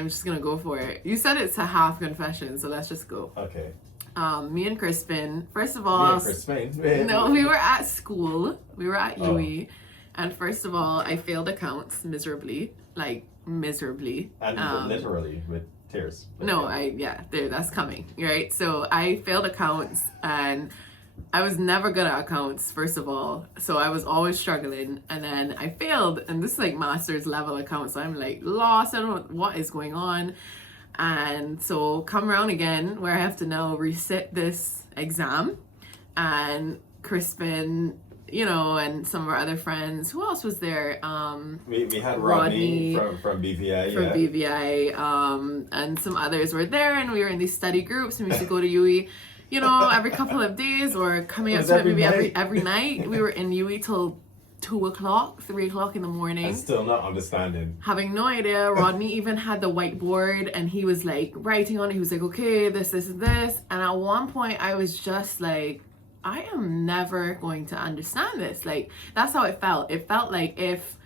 I'm just gonna go for it. You said it's a half confession, so let's just go. Okay. Me and Crispin, first of Me all, and Crispin. no, we were at school. We were at UE. And first of all, I failed accounts miserably. Like, miserably. And literally with tears. But No, that's coming, right? So I failed accounts and I was never good at accounts, first of all. So I was always struggling. And then I failed, and this is like master's level accounts. So I'm like lost. I don't know what is going on. And so come around again where I have to now resit this exam. And Crispin, you know, and some of our other friends. Who else was there? We had Rodney from BVI. From BVI. And some others were there, and we were in these study groups, and we used to go to UE, you know, every couple of days or coming up to it maybe every night. We were in UE till 2 o'clock, 3 o'clock in the morning. I'm still not understanding. Having no idea. Rodney even had the whiteboard and he was like writing on it. He was like, okay, this. And at one point I was just like, I am never going to understand this. Like, that's how it felt. It felt like if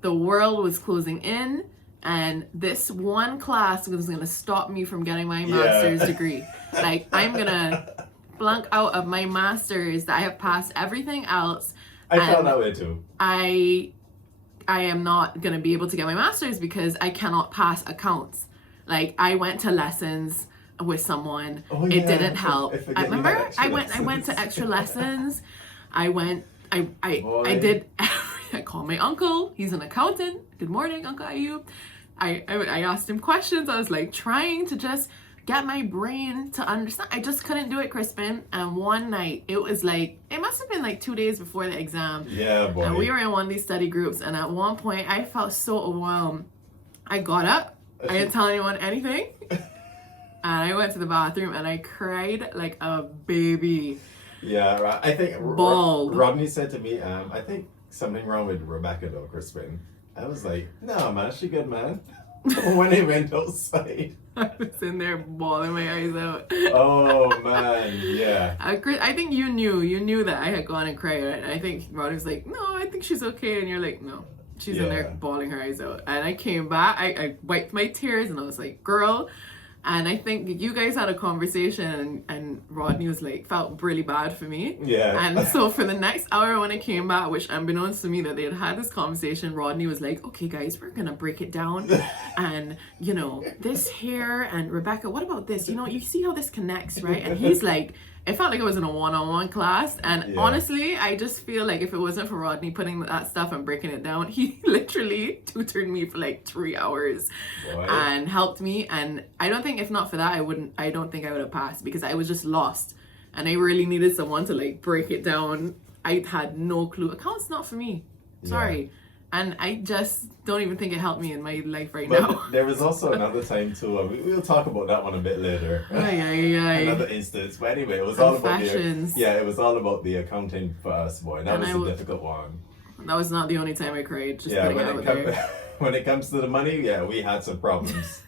the world was closing in and this one class was going to stop me from getting my master's degree. Like, I'm going to flunk out of my master's that I have passed everything else. I felt that way too. I am not going to be able to get my master's because I cannot pass accounts. Like, I went to lessons with someone. It didn't help. I remember I went to extra lessons. I did I called my uncle. He's an accountant. Good morning, Uncle Ayub. I asked him questions. I was like trying to just get my brain to understand. I just couldn't do it, Crispin. And one night, it was like, it must have been like 2 days before the exam. Yeah, boy. And we were in one of these study groups, and at one point, I felt so overwhelmed. I got up. I didn't tell anyone anything. And I went to the bathroom, and I cried like a baby. Yeah, right. I think Bald. Rodney said to me, I think something wrong with Rebecca though, Crispin. I was like, no, man, she good, man. When he went outside. I was in there bawling my eyes out. Oh man, yeah. I think you knew that I had gone and cried. And I think Rodney was like, no, I think she's okay. And you're like, no, she's in there bawling her eyes out. And I came back, I wiped my tears and I was like, girl. And I think you guys had a conversation and Rodney was like, felt really bad for me. Yeah. And so for the next hour when I came back, which unbeknownst to me that they had this conversation, Rodney was like, okay guys, we're going to break it down. And, you know, this here and Rebecca, what about this? You know, you see how this connects, right? And he's like, it felt like I was in a one-on-one class. And honestly, I just feel like if it wasn't for Rodney putting that stuff and breaking it down, he literally tutored me for like 3 hours and helped me. And I don't think if not for that, I don't think I would have passed because I was just lost. And I really needed someone to like break it down. I had no clue. Accounts not for me. Sorry. And I just don't even think it helped me in my life now. There was also another time too. We'll talk about that one a bit later. Another instance. But anyway, it was all about it was all about the accounting for us, boy. That was a difficult one. That was not the only time I cried. Just putting it out there. When it comes to the money, we had some problems.